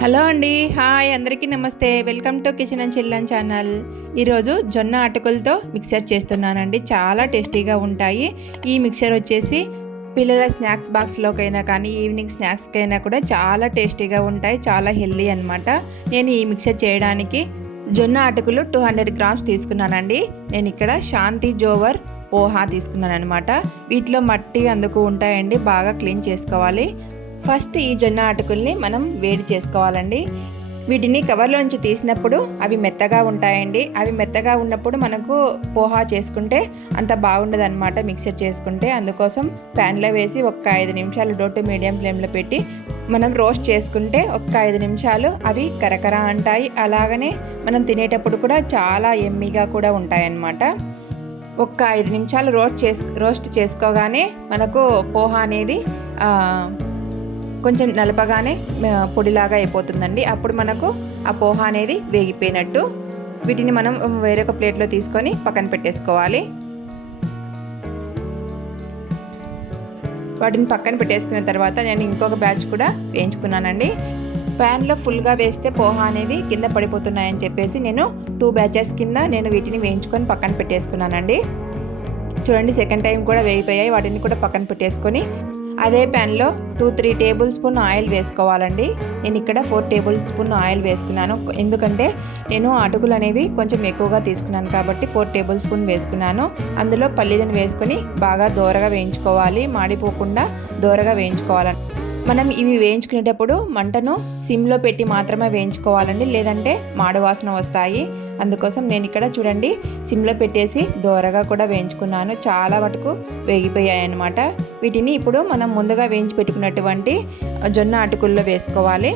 Hello అండి hi అందరికీ నమస్తే. Welcome to kitchen and చిల్లన్ channel. ఈరోజు జొన్న అటుకులతో మిక్సర్ చేస్తున్నానండి. చాలా టేస్టీగా ఉంటాయి. ఈ మిక్సర్ వచ్చేసి పిల్లల స్నాక్స్ బాక్స్లోకైనా కానీ ఈవినింగ్ స్నాక్స్కైనా కూడా చాలా టేస్టీగా ఉంటాయి. చాలా హెల్దీ అనమాట నేను ఈ మిక్సర్ చేయడానికి జొన్న అటుకులు టూ హండ్రెడ్ గ్రామ్స్ తీసుకున్నానండి. నేను ఇక్కడ శాంతి జోవర్ పోహా తీసుకున్నాను అనమాట వీటిలో మట్టి అందుకు ఉంటాయండి. బాగా క్లీన్ చేసుకోవాలి. ఫస్ట్ ఈ జొన్న అటుకుల్ని మనం వేడి చేసుకోవాలండి. వీటిని కవర్లోంచి తీసినప్పుడు అవి మెత్తగా ఉంటాయండి. అవి మెత్తగా ఉన్నప్పుడు మనకు పోహా చేసుకుంటే అంత బాగుండదు అనమాట మిక్సర్ చేసుకుంటే. అందుకోసం ప్యాన్లో వేసి ఒక ఐదు నిమిషాలు డొట్టు మీడియం ఫ్లేమ్లో పెట్టి మనం రోస్ట్ చేసుకుంటే ఒక్క ఐదు నిమిషాలు అవి కరకర అంటాయి. అలాగనే మనం తినేటప్పుడు కూడా చాలా ఎమ్మిగా కూడా ఉంటాయన్నమాట. ఒక్క ఐదు నిమిషాలు రోస్ట్ చేసు రోస్ట్ చేసుకోగానే మనకు పోహా అనేది కొంచెం నలపగానే పొడిలాగా అయిపోతుందండి. అప్పుడు మనకు ఆ పోహ అనేది వేగిపోయినట్టు వీటిని మనం వేరొక ప్లేట్లో తీసుకొని పక్కన పెట్టేసుకోవాలి. వాటిని పక్కన పెట్టేసుకున్న తర్వాత నేను ఇంకొక బ్యాచ్ కూడా వేయించుకున్నానండి. ప్యాన్లో ఫుల్గా వేస్తే పోహా అనేది కింద పడిపోతున్నాయని చెప్పేసి నేను టూ బ్యాచెస్ కింద నేను వీటిని వేయించుకొని పక్కన పెట్టేసుకున్నానండి. చూడండి సెకండ్ టైం కూడా వేగిపోయాయి. వాటిని కూడా పక్కన పెట్టేసుకొని అదే ప్యాన్లో two three tablespoon oil వేసుకోవాలండి. నేను ఇక్కడ ఫోర్ టేబుల్ స్పూన్ ఆయిల్ వేసుకున్నాను. ఎందుకంటే నేను అటుకులు అనేవి కొంచెం ఎక్కువగా తీసుకున్నాను కాబట్టి ఫోర్ టేబుల్ స్పూన్ వేసుకున్నాను. అందులో పల్లీలను వేసుకొని బాగా దోరగా వేయించుకోవాలి. మాడిపోకుండా దోరగా వేయించుకోవాలని మనం ఇవి వేయించుకునేటప్పుడు మంటను సిమ్లో పెట్టి మాత్రమే వేయించుకోవాలండి. లేదంటే మాడవాసన వస్తాయి. అందుకోసం నేను ఇక్కడ చూడండి సిమ్లో పెట్టేసి దోరగా కూడా వేయించుకున్నాను. చాలా మటుకు వేగిపోయాయి అనమాట వీటిని ఇప్పుడు మనం ముందుగా వేయించి పెట్టుకున్నటువంటి జొన్న అటుకుల్లో వేసుకోవాలి.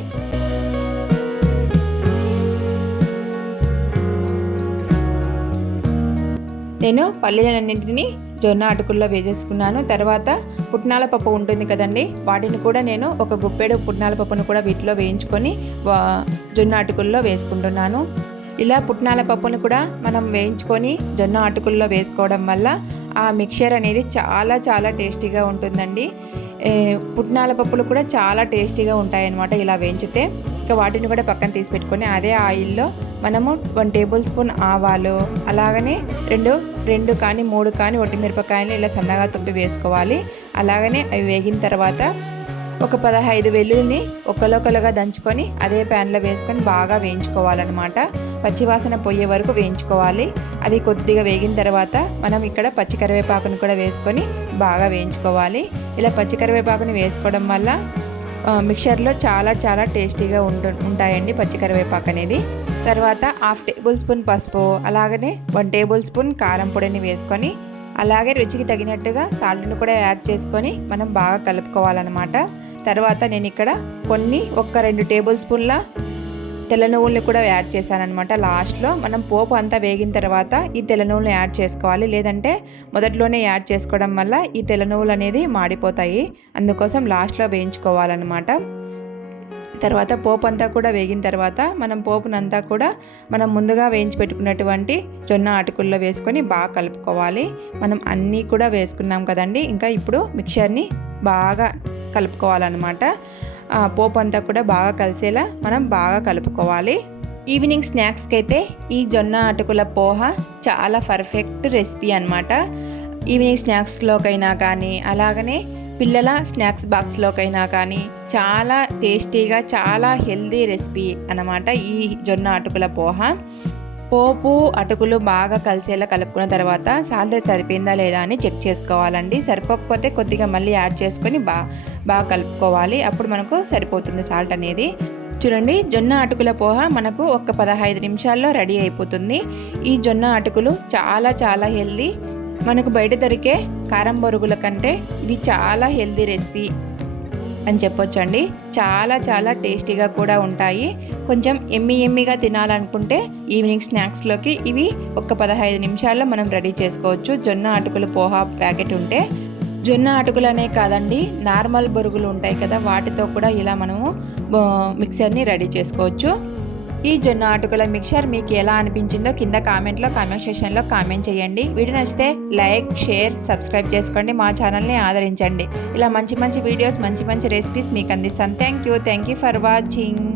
నేను పల్లీలన్నింటినీ జొన్న అటుకుల్లో వేసేసుకున్నాను. తర్వాత పుట్నాల పప్పు ఉంటుంది కదండి వాటిని కూడా నేను ఒక గుప్పెడు పుట్నాల పప్పును కూడా వీటిలో వేయించుకొని జొన్న అటుకుల్లో వేసుకుంటున్నాను. ఇలా పుట్నాల పప్పును కూడా మనం వేయించుకొని జొన్న అటుకుల్లో వేసుకోవడం వల్ల ఆ మిక్చర్ అనేది చాలా చాలా టేస్టీగా ఉంటుందండి. పుట్నాల పప్పులు కూడా చాలా టేస్టీగా ఉంటాయన్నమాట ఇలా వేయించితే. ఇక వాటిని కూడా పక్కన తీసి పెట్టుకొని అదే ఆయిల్లో మనము వన్ టేబుల్ స్పూన్ ఆవాలు అలాగనే రెండు రెండు కానీ మూడు కానీ ఒట్టి మిరపకాయలు ఇలా సన్నగా తుప్పి వేసుకోవాలి. అలాగనే అవి వేగిన తర్వాత ఒక పదహైదు వెల్లుల్ని ఒకలొకలుగా దంచుకొని అదే ప్యాన్లో వేసుకొని బాగా వేయించుకోవాలన్నమాట. పచ్చివాసన పోయే వరకు వేయించుకోవాలి. అది కొద్దిగా వేగిన తర్వాత మనం ఇక్కడ పచ్చికరివేపాకును కూడా వేసుకొని బాగా వేయించుకోవాలి. ఇలా పచ్చి కరివేపాకుని వేసుకోవడం వల్ల మిక్చర్లో చాలా చాలా టేస్టీగా ఉంటు ఉంటాయండి పచ్చి కరివేపాకు అనేది. తర్వాత హాఫ్ టేబుల్ స్పూన్ పసుపు అలాగనే వన్ టేబుల్ స్పూన్ కారం పొడిని వేసుకొని అలాగే రుచికి తగినట్టుగా సాల్ట్ని కూడా యాడ్ చేసుకొని మనం బాగా కలుపుకోవాలన్నమాట. తర్వాత నేను ఇక్కడ కొన్ని ఒక్క రెండు టేబుల్ స్పూన్ల తెల్ల నువ్వుల్ని కూడా యాడ్ చేశానమాట లాస్ట్లో మనం పోపు అంతా వేగిన తర్వాత ఈ తెల్ల నువ్వులను యాడ్ చేసుకోవాలి. లేదంటే మొదట్లోనే యాడ్ చేసుకోవడం వల్ల ఈ తెల్ల నువ్వులు అనేది మాడిపోతాయి. అందుకోసం లాస్ట్లో వేయించుకోవాలన్నమాట. తర్వాత పోపు అంతా కూడా వేగిన తర్వాత మనం పోపునంతా కూడా మనం ముందుగా వేయించి పెట్టుకున్నటువంటి జొన్న అటుకుల్లో వేసుకొని బాగా కలుపుకోవాలి. మనం అన్నీ కూడా వేసుకున్నాం కదండి. ఇంకా ఇప్పుడు మిక్చర్ని బాగా కలుపుకోవాలన్నమాట. పోపు అంతా కూడా బాగా కలిసేలా మనం బాగా కలుపుకోవాలి. ఈవినింగ్ స్నాక్స్కి అయితే ఈ జొన్న అటుకుల పోహ చాలా పర్ఫెక్ట్ రెసిపీ అనమాట ఈవినింగ్ స్నాక్స్లోకైనా కానీ అలాగనే పిల్లల స్నాక్స్ బాక్స్లోకైనా కానీ చాలా టేస్టీగా చాలా హెల్దీ రెసిపీ అన్నమాట ఈ జొన్న అటుకుల పోహ. పోపు అటుకులు బాగా కలిసేలా కలుపుకున్న తర్వాత సాల్ట్ సరిపోయిందా లేదా అని చెక్ చేసుకోవాలండి. సరిపోకపోతే కొద్దిగా మళ్ళీ యాడ్ చేసుకొని బా బాగా కలుపుకోవాలి. అప్పుడు మనకు సరిపోతుంది సాల్ట్ అనేది. చూడండి జొన్న అటుకుల పోహ మనకు ఒక పదహైదు నిమిషాల్లో రెడీ అయిపోతుంది. ఈ జొన్న అటుకులు చాలా చాలా హెల్దీ. మనకు బయట దొరికే కారం బొరుగుల కంటే ఇవి చాలా హెల్దీ రెసిపీ అని చెప్పొచ్చండి. చాలా చాలా టేస్టీగా కూడా ఉంటాయి. కొంచెం ఎమ్మి ఎమ్మిగా తినాలనుకుంటే ఈవినింగ్ స్నాక్స్లోకి ఇవి ఒక పదహైదు నిమిషాల్లో మనం రెడీ చేసుకోవచ్చు. జొన్న అటుకులు పోహా ప్యాకెట్ ఉంటే. జొన్న అటుకులనే కాదండి నార్మల్ బొరుగులు ఉంటాయి కదా వాటితో కూడా ఇలా మనము మిక్సర్ని రెడీ చేసుకోవచ్చు. ఈ జొన్న అటుకుల మిక్చర్ మీకు ఎలా అనిపించిందో కింద కామెంట్లో కామెంట్ సెషన్లో కామెంట్ చేయండి. వీడియో నచ్చితే లైక్ షేర్ సబ్స్క్రైబ్ చేసుకోండి. మా ఛానల్ని ఆదరించండి. ఇలా మంచి మంచి వీడియోస్ మంచి మంచి రెసిపీస్ మీకు అందిస్తాను. Thank you thank you for watching.